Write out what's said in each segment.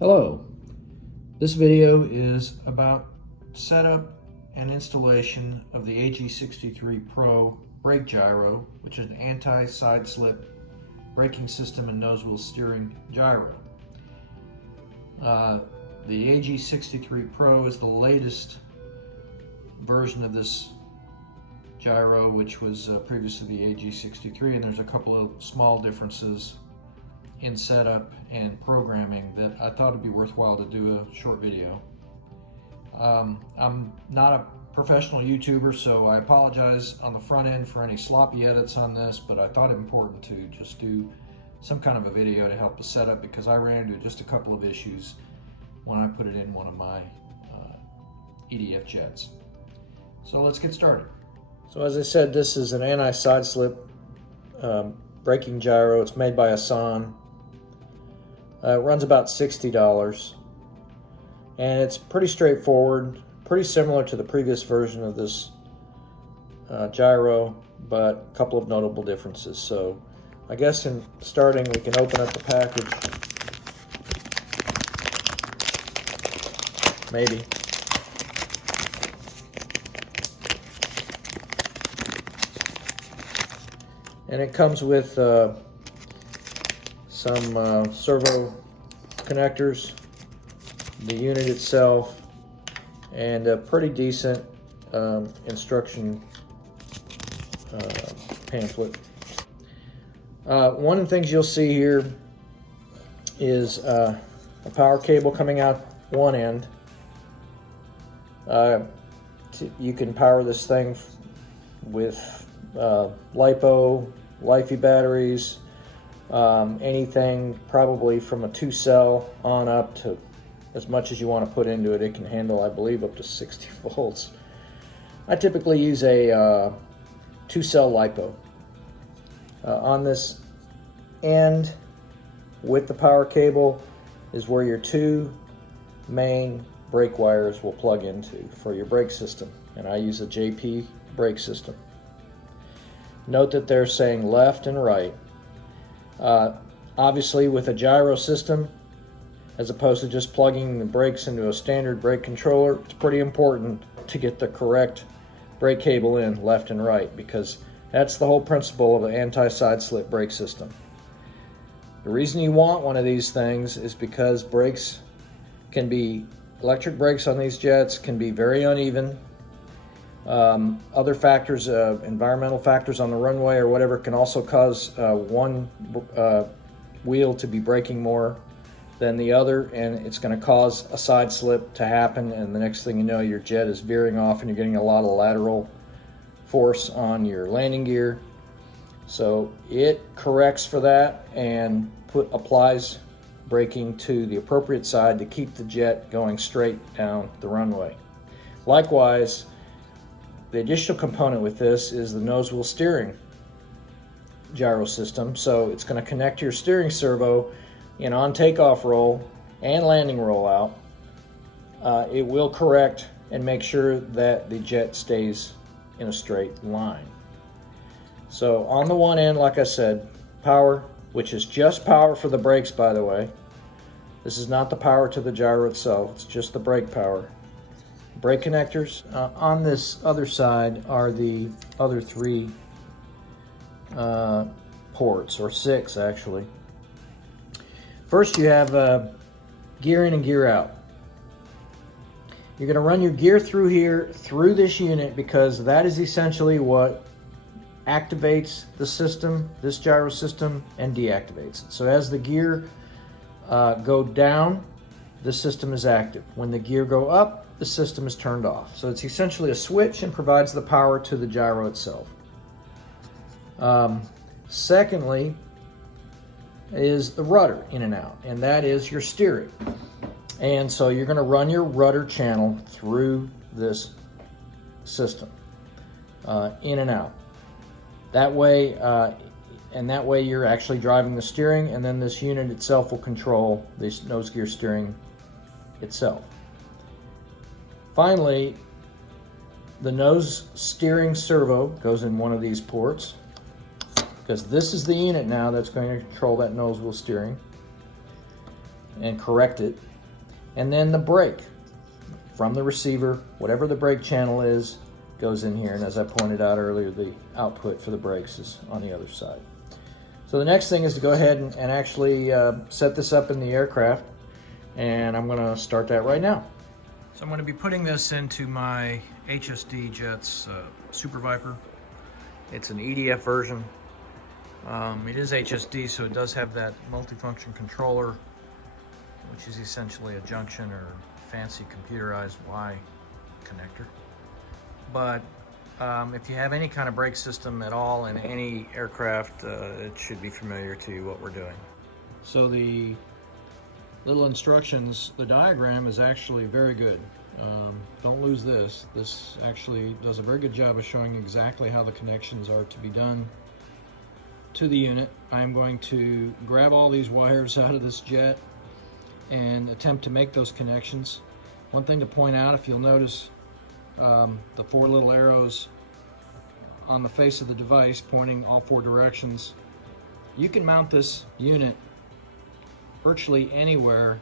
Hello, this video is about setup and installation of the AG63Pro brake gyro, which is an anti-sideslip braking system and nose wheel steering gyro. The AG63Pro is the latest version of this gyro, which was previously the AG63, and there's a couple of small differences in setup and programming that I thought it'd be worthwhile to do a short video. I'm not a professional YouTuber, so I apologize on the front end for any sloppy edits on this, but I thought it important to just do some kind of a video to help the setup because I ran into just a couple of issues when I put it in one of my EDF jets. So let's get started. So as I said, this is an anti-sideslip braking gyro. It's made by Assan. It runs about $60, and it's pretty straightforward, pretty similar to the previous version of this gyro, but a couple of notable differences. So I guess in starting, we can open up the package. Maybe. And it comes with some servo connectors, the unit itself, and a pretty decent instruction pamphlet. One of the things you'll see here is a power cable coming out one end. You can power this thing with LiPo, Lifey batteries, anything probably from a 2-cell on up to as much as you want to put into it. It can handle, I believe, up to 60 volts. I typically use a 2-cell LiPo. On this end with the power cable is where your two main brake wires will plug into for your brake system, and I use a JP brake system. Note that they're saying left and right. Obviously, with a gyro system, as opposed to just plugging the brakes into a standard brake controller, it's pretty important to get the correct brake cable in left and right, because that's the whole principle of an anti-sideslip brake system. The reason you want one of these things is because electric brakes on these jets can be very uneven. Other factors, environmental factors on the runway or whatever, can also cause one wheel to be braking more than the other, and it's going to cause a side slip to happen, and the next thing you know, your jet is veering off and you're getting a lot of lateral force on your landing gear. So it corrects for that and applies braking to the appropriate side to keep the jet going straight down the runway. Likewise, the additional component with this is the nose wheel steering gyro system. So it's going to connect to your steering servo in on takeoff roll and landing roll out. It will correct and make sure that the jet stays in a straight line. So on the one end, like I said, power, which is just power for the brakes, by the way. This is not the power to the gyro itself, it's just the brake power. Brake connectors. On this other side are the other three ports, or 6 actually. First you have gear in and gear out. You're going to run your gear through here, through this unit, because that is essentially what activates the system, this gyro system, and deactivates it. So as the gear go down, the system is active. When the gear go up, the system is turned off. So it's essentially a switch and provides the power to the gyro itself. Secondly is the rudder in and out, and that is your steering. And so you're going to run your rudder channel through this system, in and out. That way, you're actually driving the steering, and then this unit itself will control this nose gear steering itself. Finally, the nose steering servo goes in one of these ports, because this is the unit now that's going to control that nose wheel steering. and correct it. And then the brake from the receiver, whatever the brake channel is, goes in here. And as I pointed out earlier, the output for the brakes is on the other side. So the next thing is to go ahead and actually set this up in the aircraft. And I'm going to start that right now. So I'm going to be putting this into my HSD Jets Super Viper. It's an EDF version. It is HSD, so it does have that multifunction controller, which is essentially a junction or fancy computerized Y connector. But if you have any kind of brake system at all in any aircraft, it should be familiar to what we're doing. So the little instructions, the diagram is actually very good. Don't lose this. This actually does a very good job of showing exactly how the connections are to be done to the unit. I'm going to grab all these wires out of this jet and attempt to make those connections. One thing to point out, if you'll notice, the 4 little arrows on the face of the device pointing all 4 directions. You can mount this unit virtually anywhere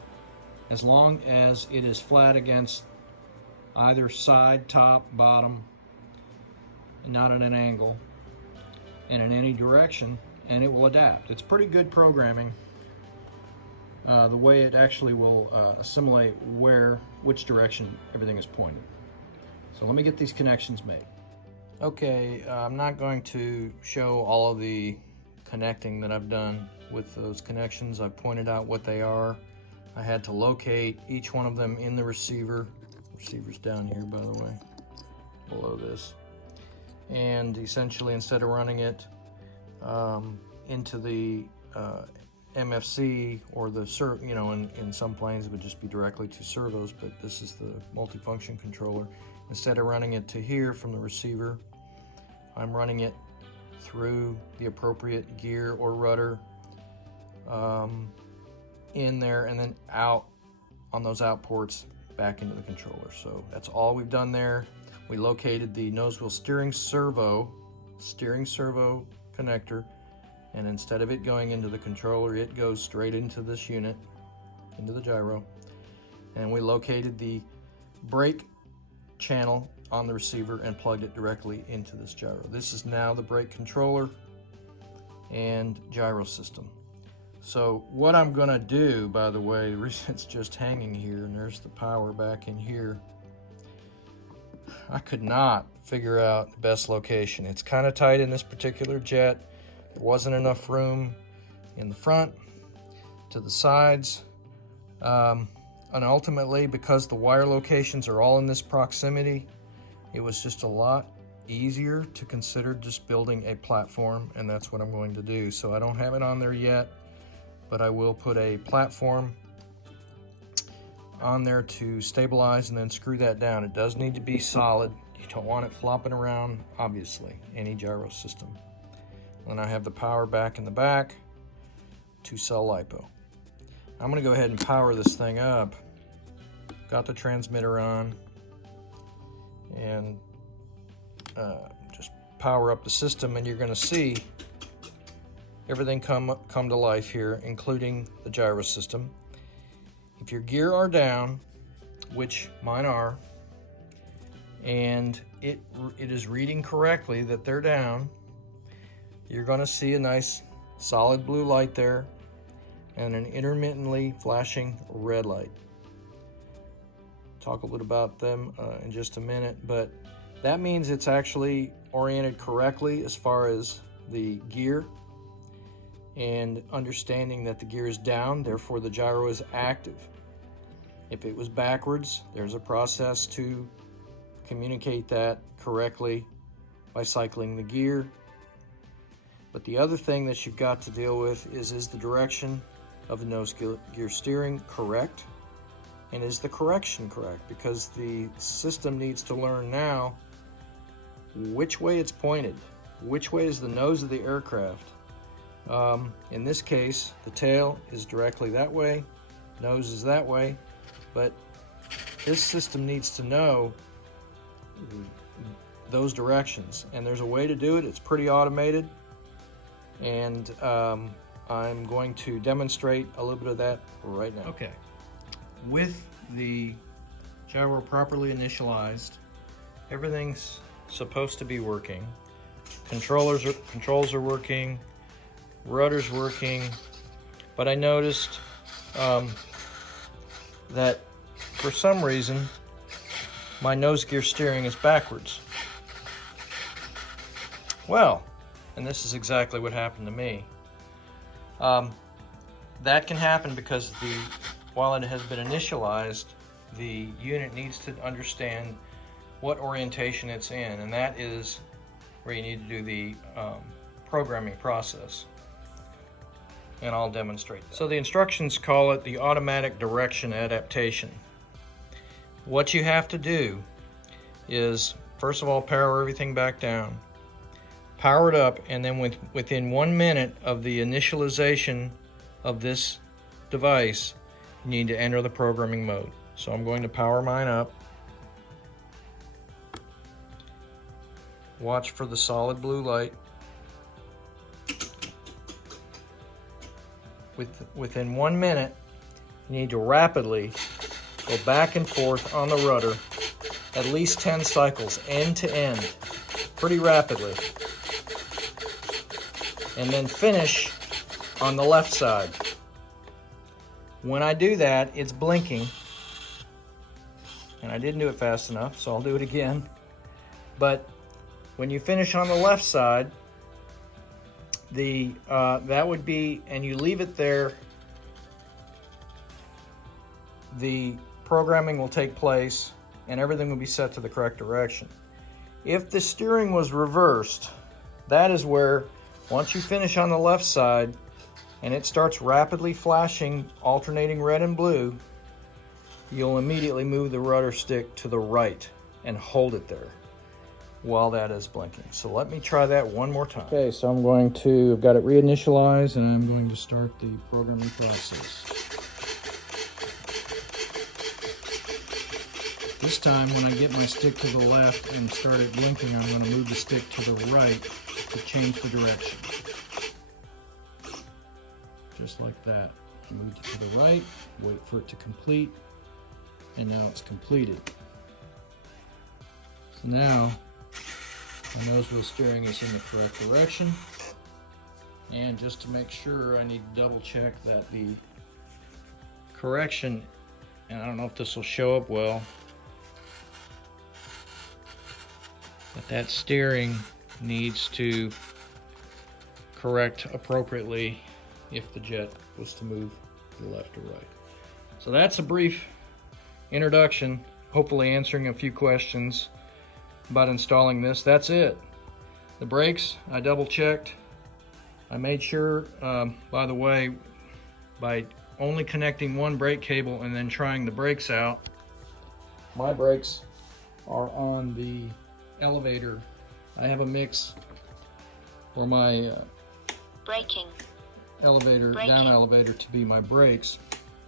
as long as it is flat against either side, top, bottom, and not at an angle, and in any direction, and it will adapt. It's pretty good programming, the way it actually will assimilate which direction everything is pointing. So let me get these connections made. Okay, I'm not going to show all of the connecting that I've done with those connections. I pointed out what they are. I had to locate each one of them in the receiver. Receiver's down here, by the way, below this. And essentially, instead of running it into the MFC or the in some planes it would just be directly to servos, but this is the multifunction controller. Instead of running it to here from the receiver, I'm running it through the appropriate gear or rudder in there, and then out on those out ports back into the controller. So that's all we've done there. We located the nose wheel steering servo connector, and instead of it going into the controller, it goes straight into this unit, into the gyro. And we located the brake channel on the receiver and plugged it directly into this gyro. This is now the brake controller and gyro system. So what I'm gonna do, by the way, the reason it's just hanging here, and there's the power back in here, I could not figure out the best location. It's kind of tight in this particular jet. There wasn't enough room in the front, to the sides, and ultimately, because the wire locations are all in this proximity, it was just a lot easier to consider just building a platform, and that's what I'm going to do. So I don't have it on there yet, but I will put a platform on there to stabilize and then screw that down. It does need to be solid. You don't want it flopping around, obviously, any gyro system. Then I have the power back in the back, 2-cell LiPo. I'm gonna go ahead and power this thing up. Got the transmitter on, and just power up the system, and you're gonna see everything come to life here, including the gyro system. If your gear are down, which mine are, and it is reading correctly that they're down, you're gonna see a nice solid blue light there and an intermittently flashing red light. Talk a little about them in just a minute, but that means it's actually oriented correctly as far as the gear, and understanding that the gear is down, therefore the gyro is active. If it was backwards, there's a process to communicate that correctly by cycling the gear. But the other thing that you've got to deal with is the direction of the nose gear steering correct? And is the correction correct? Because the system needs to learn now which way it's pointed. Which way is the nose of the aircraft? In this case, the tail is directly that way, nose is that way, but this system needs to know those directions, and there's a way to do it. It's pretty automated, and I'm going to demonstrate a little bit of that right now. Okay, with the gyro properly initialized, everything's supposed to be working. Controls are working, rudder's working, but I noticed that for some reason my nose gear steering is backwards. Well, and this is exactly what happened to me. That can happen because while it has been initialized, the unit needs to understand what orientation it's in, and that is where you need to do the programming process. And I'll demonstrate that. So the instructions call it the automatic direction adaptation. What you have to do is, first of all, power everything back down, power it up, and then within 1 minute of the initialization of this device, you need to enter the programming mode. So I'm going to power mine up. Watch for the solid blue light. Within 1 minute, you need to rapidly go back and forth on the rudder, at least 10 cycles, end to end, pretty rapidly. And then finish on the left side. When I do that, it's blinking. And I didn't do it fast enough, so I'll do it again. But when you finish on the left side, that would be, and you leave it there, the programming will take place and everything will be set to the correct direction. If the steering was reversed, that is where, once you finish on the left side and it starts rapidly flashing, alternating red and blue, you'll immediately move the rudder stick to the right and hold it there while that is blinking. So let me try that one more time. Okay, so I've got it reinitialized and I'm going to start the programming process. This time when I get my stick to the left and start it blinking, I'm going to move the stick to the right to change the direction. Just like that. I moved it to the right, wait for it to complete, and now it's completed. So now my nose wheel steering is in the correct direction, and just to make sure, I need to double check that the correction, and I don't know if this will show up well, but that steering needs to correct appropriately if the jet was to move to the left or right. So that's a brief introduction, hopefully answering a few questions about installing this. That's it. The brakes, I double checked. I made sure, by the way, by only connecting one brake cable and then trying the brakes out, my brakes are on the elevator. I have a mix for my braking elevator, down elevator, to be my brakes.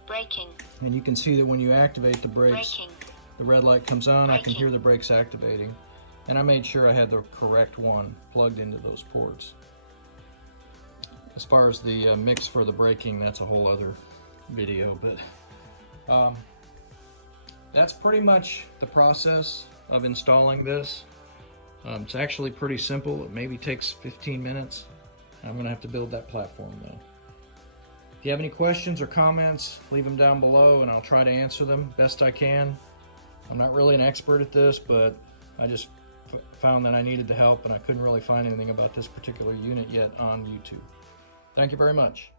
Braking. And you can see that when you activate the brakes, Braking. the red light comes on. Braking. I can hear the brakes activating. And I made sure I had the correct one plugged into those ports. As far as the mix for the braking, that's a whole other video, but that's pretty much the process of installing this. It's actually pretty simple. It maybe takes 15 minutes. I'm gonna have to build that platform though. If you have any questions or comments, leave them down below and I'll try to answer them best I can. I'm not really an expert at this, but I just found that I needed the help and I couldn't really find anything about this particular unit yet on YouTube. Thank you very much.